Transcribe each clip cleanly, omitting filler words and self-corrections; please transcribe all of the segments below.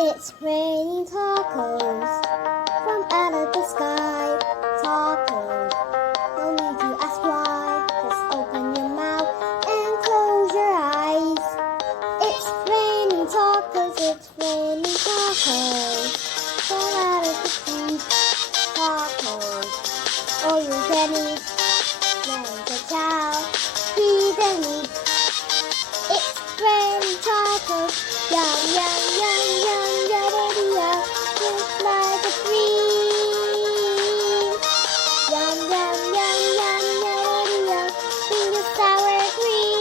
It's raining tacos from out of the sky. Tacos, no need to ask why. Just open your mouth and close your eyes. It's raining tacos, it's raining tacos from out of the street. Tacos, all you can eat. There's a chow, eat and eat. It's raining tacos, yum yum yum yum yum yum. Just like a dream. Yum yum yum yum yum yum. Sweet and sour cream.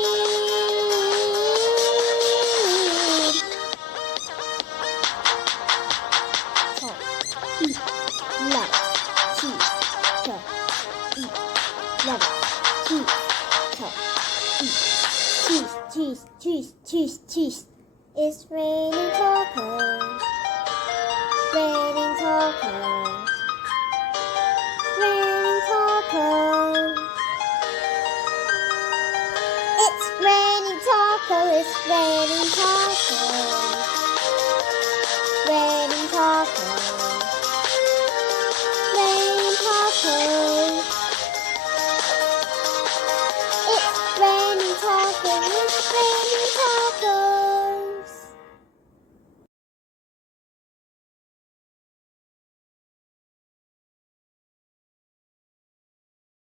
So eat, love, cheese. So eat, love, cheese. So eat. Cheese, cheese, cheese, cheese. It's raining tacos. Raining tacos. Raining tacos. It's raining tacos. It's raining tacos.